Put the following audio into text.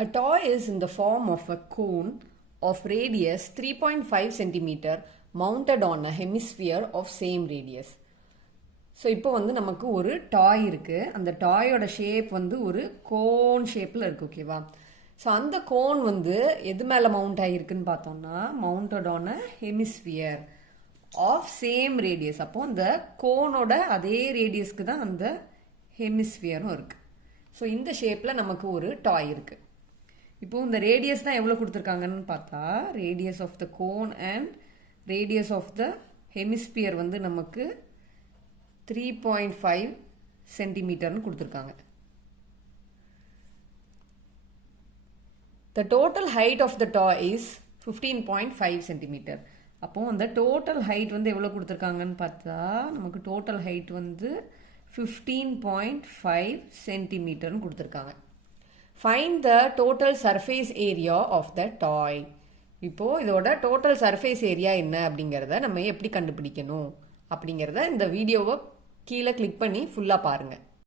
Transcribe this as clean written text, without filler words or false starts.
A toy is in the form of a cone of radius 3.5 centimeter mounted on a hemisphere of same radius. So இப்போ வந்து நமக்கு ஒரு டாய் இருக்குது. அந்த டாயோட shape வந்து ஒரு கோன் ஷேப்பில் இருக்குது. ஓகேவா? ஸோ அந்த கோன் வந்து எது மேலே மவுண்ட் ஆகிருக்குன்னு பார்த்தோம்னா mounted on a hemisphere of same radius. அப்போ அந்த கோனோட அதே ரேடியஸ்க்கு தான் அந்த ஹெமிஸ்பியரும் இருக்குது. ஸோ இந்த ஷேப்பில் நமக்கு ஒரு டாய் இருக்குது. இப்போ இந்த ரேடியஸ் தான் எவ்வளோ கொடுத்துருக்காங்கன்னு பார்த்தா radius of the cone and radius of the hemisphere வந்து நமக்கு 3.5 சென்டிமீட்டர்னு கொடுத்துருக்காங்க. The total height of the toy is 15.5 centimetre. அப்போ அந்த டோட்டல் ஹைட் வந்து எவ்வளோ கொடுத்துருக்காங்கன்னு பார்த்தா நமக்கு டோட்டல் ஹைட் வந்து 15.5 சென்டிமீட்டர்னு கொடுத்துருக்காங்க. Find the total surface area of the toy. இப்போது இதோட டோட்டல் சர்ஃபேஸ் ஏரியா என்ன அப்படிங்கிறத நம்ம எப்படி கண்டுபிடிக்கணும் அப்படிங்கிறத இந்த வீடியோவை கீழே கிளிக் பண்ணி ஃபுல்லாக பாருங்கள்.